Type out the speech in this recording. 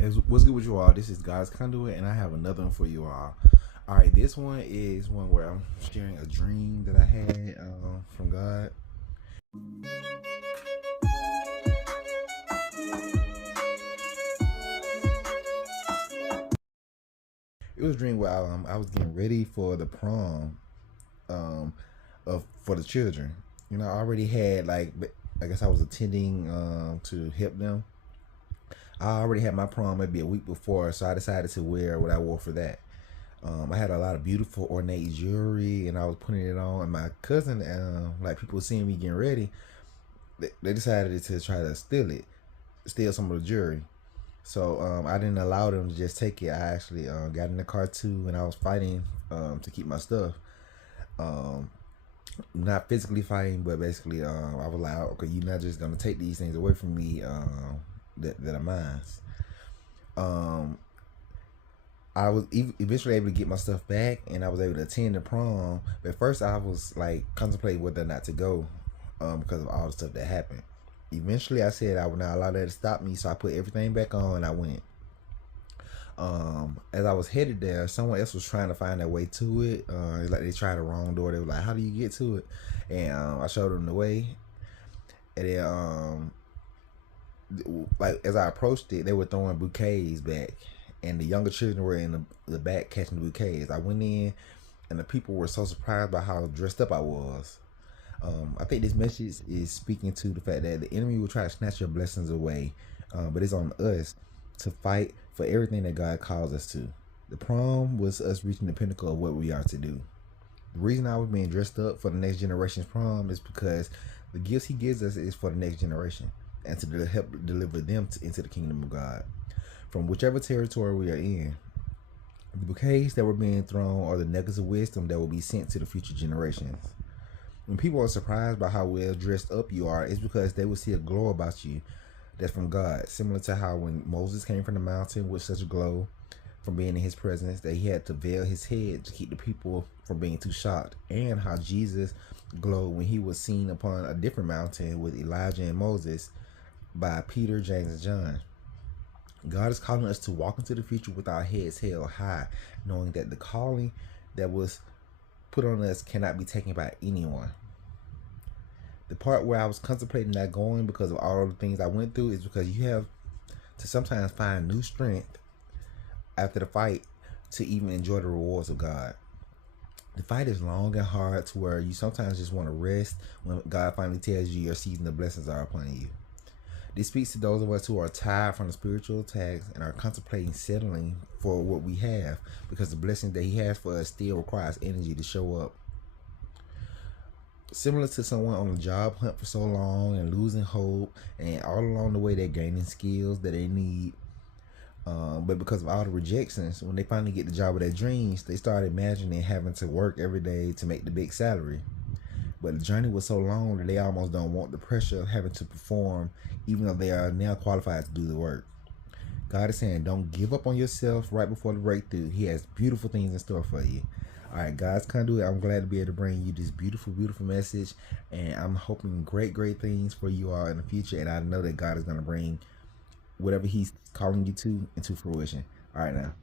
What's good with you all? This is God's Conduit, and I have another one for you all. All right, this one is one where I'm sharing a dream that I had from God. It was a dream where I was getting ready for the prom for the children. I already had I guess I was attending to help them. I already had my prom maybe a week before, so I decided to wear what I wore for that. I had a lot of beautiful ornate jewelry, and I was putting it on. And my cousin, like people seeing me getting ready, they decided to try to steal some of the jewelry. So I didn't allow them to just take it. I actually got in the car too, and I was fighting to keep my stuff. Um, Not physically fighting, but basically, I was like, okay, you're not just gonna take these things away from me that are mine. Um, I was eventually able to get my stuff back, and I was able to attend the prom. But first, I was like contemplating whether or not to go, because of all the stuff that happened. Eventually, I said I would not allow that to stop me, so I put everything back on and I went. As I was headed there, someone else was trying to find their way to it. Like they tried the wrong door. They were like, "How do you get to it?" And I showed them the way. And then, like as I approached it, they were throwing bouquets back, and the younger children were in the back catching the bouquets. I went in, and the people were so surprised by how dressed up I was. I think this message is speaking to the fact that the enemy will try to snatch your blessings away, but it's on us to fight for everything that God calls us to. The prom was us reaching the pinnacle of what we are to do. The reason I was being dressed up for the next generation's prom is because the gifts He gives us is for the next generation and to help deliver them into the kingdom of God from whichever territory we are in. The bouquets that were being thrown are the nuggets of wisdom that will be sent to the future generations. When people are surprised by how well dressed up you are, it's because they will see a glow about you that's from God. Similar to how when Moses came from the mountain with such a glow from being in His presence that he had to veil his head to keep the people from being too shocked, and how Jesus glowed when He was seen upon a different mountain with Elijah and Moses by Peter, James, and John. God is calling us to walk into the future with our heads held high, knowing that the calling that was put on us cannot be taken by anyone. The part where I was contemplating not going because of all the things I went through is because you have to sometimes find new strength after the fight to even enjoy the rewards of God. The fight is long and hard to where you sometimes just want to rest when God finally tells you your season of blessings are upon you. This speaks to those of us who are tired from the spiritual attacks and are contemplating settling for what we have, because the blessing that He has for us still requires energy to show up. Similar to someone on a job hunt for so long and losing hope, and all along the way they're gaining skills that they need. But because of all the rejections, when they finally get the job of their dreams, they start imagining having to work every day to make the big salary. But the journey was so long that they almost don't want the pressure of having to perform, even though they are now qualified to do the work. God is saying, don't give up on yourself right before the breakthrough. He has beautiful things in store for you. All right, God's Conduit, I'm glad to be able to bring you this beautiful, beautiful message. And I'm hoping great, great things for you all in the future. And I know that God is going to bring whatever He's calling you to into fruition. All right, now.